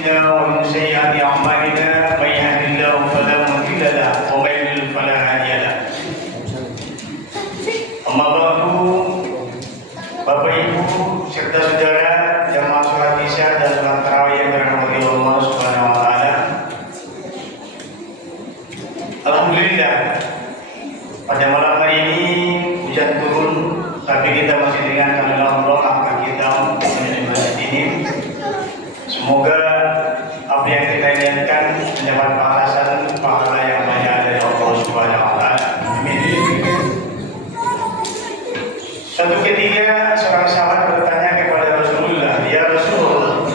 أنفسنا ومن سيئات أعمالنا من يهد الله فلا مضل له ومن يضلل فلا هادي له. Amma ba'du, Bapak Ibu serta saudara jamaah salat Isya dan salat tarawih yang dirahmati Allah Subhanahu wa taala. Alhamdulillah, pada malam hari ini hujan turun, tapi kita masih dengan Allah angkat kita menuju masjid ini. Semoga apa yang kita niatkan mendapat pahala yang banyak dari Allah Subhanahu wa taala. Amin. Suatu ketika seorang sahabat bertanya kepada Rasulullah, "Ya Rasulullah,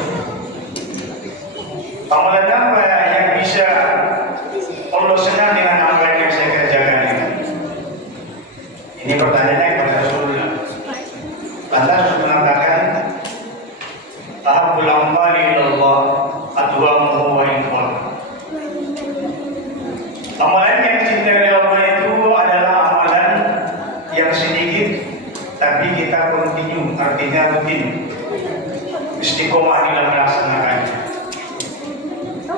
amalan apa yang bisa Allah senang dengan apa yang saya kerjakan ini?" Ini pertanyaannya kepada Rasulullah. Lantas Rasul mengatakan, "Ahabbul amali ilallah adwamuhu wa in qalla." Amalan yang dicintai oleh Allah itu adalah amalan yang sedikit tapi kita continue, artinya rutin, istiqomah dalam melaksanakannya.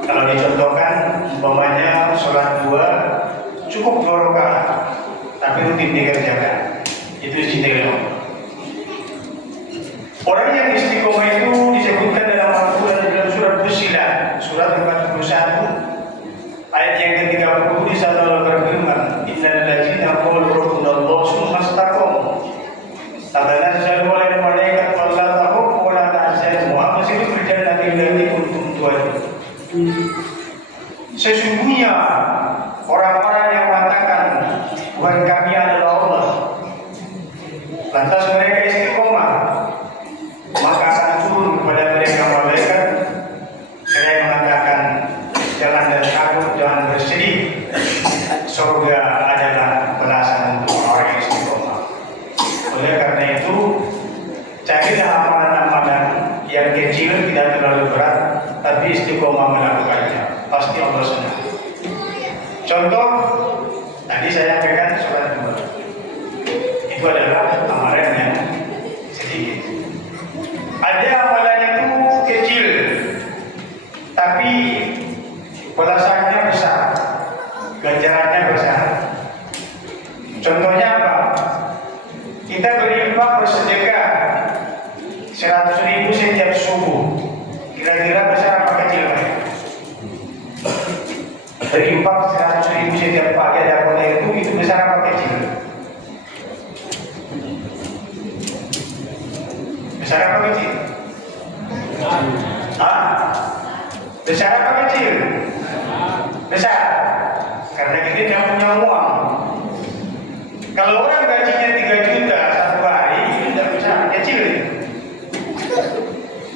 Kalau dicontohkan, umpamanya sholat cukup 2 rakaat, tapi rutin dikerjakan, itu dicintai Allah. Orang yang istiqomah itu disebutkan dalam Al-Quran dalam surat Fussilat, surat 41, ayat yang ke-30 di sana Allah berfirman, "Innal ladzina qalu rabbuna Allah tsumma istaqamu tatanazzalu alaihim malaikatu alla takhafu wa la tahzanu wa abshiru bil jannati allati kuntum tu'adun." Sesungguhnya orang-orang yang mengatakan Tuhan kami adalah Allah, lantas mereka istiqomah, maka akan turun kepada mereka malaikat yang mengatakan, "Jangan takut, jangan bersedih, surga adalah balasan untuk orang yang istiqomah." Oleh karena itu, carilah amalan-amalan yang kecil, tidak terlalu berat, tapi istiqomah melakukannya, pasti Allah senang. Contoh, tadi saya sampaikan sholat 2, itu adalah amalan yang sedikit. Ada amalan itu kecil, tapi balasannya besar, ganjarannya besar. Contohnya apa? Kita berinfak, bersedekah 100.000 setiap subuh. Kira-kira besar apa kecil? Berinfak 100.000 setiap pagi ada air itu besar apa kecil? Besar apa kecil? Besar apa kecil? Besar. Karena kita tidak punya uang. Kalau orang gajinya 3 juta satu hari, itu tidak besar, kecil.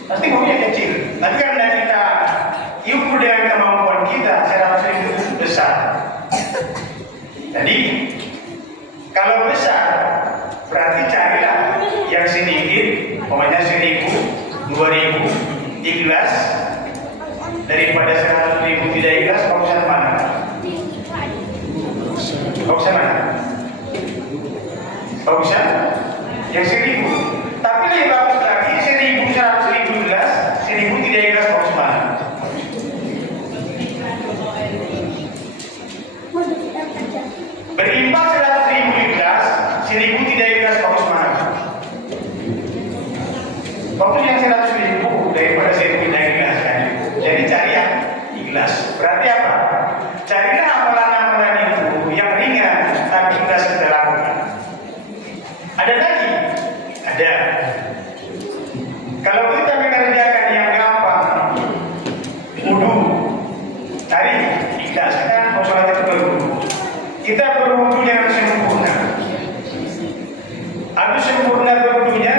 Pasti maunya kecil. Tapi karena kita ukur dengan kemampuan kita, 100.000 itu besar. Jadi, kalau besar, berarti carilah yang sedikit, pokoknya 1.000, 2.000, ikhlas, daripada 100.000 tidak ikhlas, bagusan mana? Bagusan mana? Bagusan yang 1.000. Tapi lebih bagus lagi 1.000, 100.000 ikhlas, 1.000 tidak ikhlas, bagus mana? Berinfak 100.000 ikhlas, 1.000 tidak ikhlas, bagus mana? Bagus yang 100.000 daripada 1.000 tidak ikhlas kan? Jadi cari yang ikhlas. Berarti apa? Carilah amalan-amalan itu yang ringan tapi ikhlas kita lakukan. Ada lagi? Ada. Kalau kita mengerjakan yang gampang, wudu, cari ikhlas. Kita mau sholat itu berwudu. Kita berwudu yang sempurna. Habis sempurna berwudunya,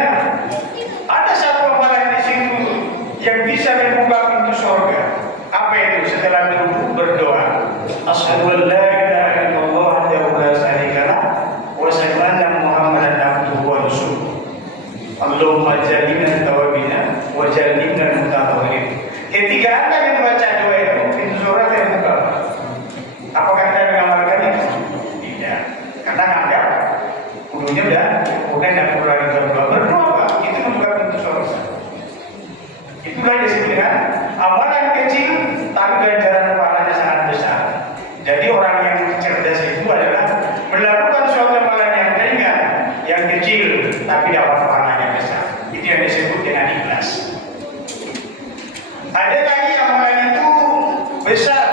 ada satu amalan di situ yang bisa membuka pintu surga. Apa itu? Setelah berwudu berdoa, "Asyhadu an la ilaha illallah wahdahu la syarika lah wa asyhadu anna Muhammadan abduhu wa rasuluh. Allahumma ja'alna tawabina wa ja'alna mutatahhirin." Ketika Anda membaca doa itu, pintu surga terbuka. Apakah Anda mengamalkan itu? Tidak. Karena Anda wudunya udah tidak perlu lagi berdoa. Berdoa, itu membuka pintu surga. Itulah disebut dengan amalan kecil tapi ganjaran pahalanya sangat besar. Jadi orang yang cerdas itu adalah melakukan suatu amalan yang ringan, yang kecil tapi dapat pahalanya besar. Itu yang disebut dengan ikhlas. Ada lagi amalan itu besar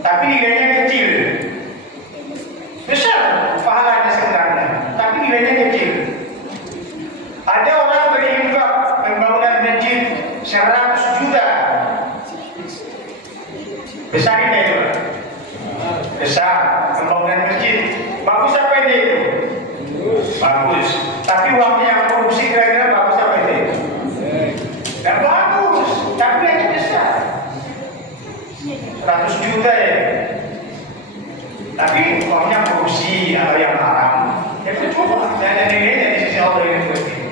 tapi nilainya kecil. Besar pahalanya sebenarnya, tapi nilainya kecil. Ada orang berinfak pembangunan masjid 100 juta. Besar ini itu. Besar pembangunan masjid. Bagus apa ini itu? Bagus. Tapi uangnya yang korupsi kira-kira bagus apa ini? Dan bagus, tapi ini besar. 100 juta ya. Tapi uangnya korupsi atau yang haram. Ya percuma. Dan ada nilainya di sisi Allah ini seperti itu.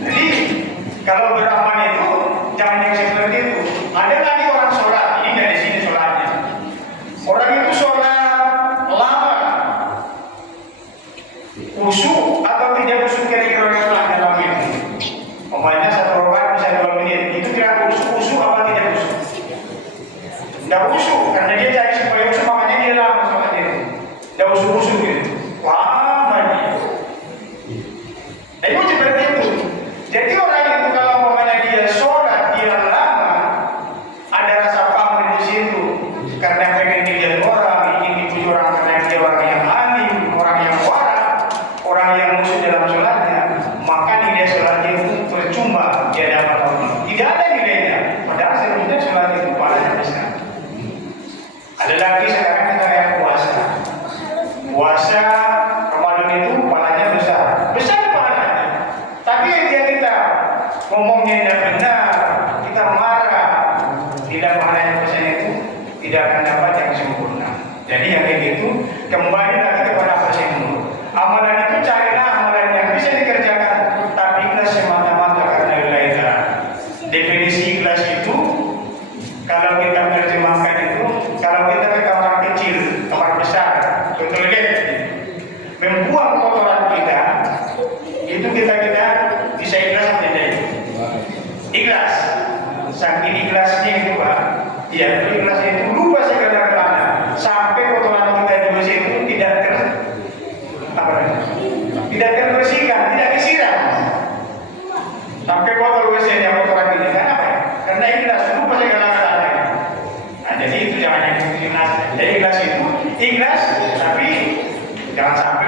Jadi kalau beramal itu jangan yang seperti itu. Ada lagi orang sholat, ini dari sini sholatnya. Orang itu sholat lama, khusyuk atau tidak khusyuk kira-kira sholat dalam itu. Umpamanya 1 rakaat bisa 2 menit, itu kira khusyuk apa tidak khusyuk? Tidak khusyuk, karena dia cari supaya khusyuk, makanya dia lama sholat itu. Tidak khusyuk gitu. Lama dia. Itu seperti itu. Jadi orang itu kalau umpamanya dia sholat dia lama, ada rasa pamrih di situ, karena pengen dilihat orang, ingin dipuji orang karena dia orang yang alim, orang yang warak, orang yang musuh dalam sholatnya, maka nilai sholatnya itu percuma dia dapat Allah. Tidak ada nilainya. Padahal sebenarnya sholat itu pahalanya besar. Ada lagi sekarang kita yang puasa. Puasa Ramadan itu pahalanya besar. Besar pahalanya. Tapi yang kita ngomongnya tidak benar, kita marah, tidak pahalanya besar itu tidak akan dapat yang sempurna. Jadi yang kayak gitu kembali lagi kepada persembuh. Amalan itu carilah amalan yang bisa dikerjakan, tapi ikhlas semata-mata karena lillahi ta'ala. Definisi ikhlas itu kalau kita menerjemahkan itu, kalau kita ke kamar kecil, kamar besar, ke toilet, membuang kotoran kita, itu kita bisa ikhlas atau tidak itu? Ikhlas. Saking ikhlasnya itu Pak, ya ikhlasnya itu lupa segala-galanya, sampai kotoran kita di masjid itu tidak terbersihkan, tidak disiram, sampai kotor WC-nya kotoran kita, kenapa? Karena ikhlas lupa segala-galanya. Nah, jadi itu jangan yang ikhlas. Jadi ikhlas itu ikhlas, tapi jangan sampai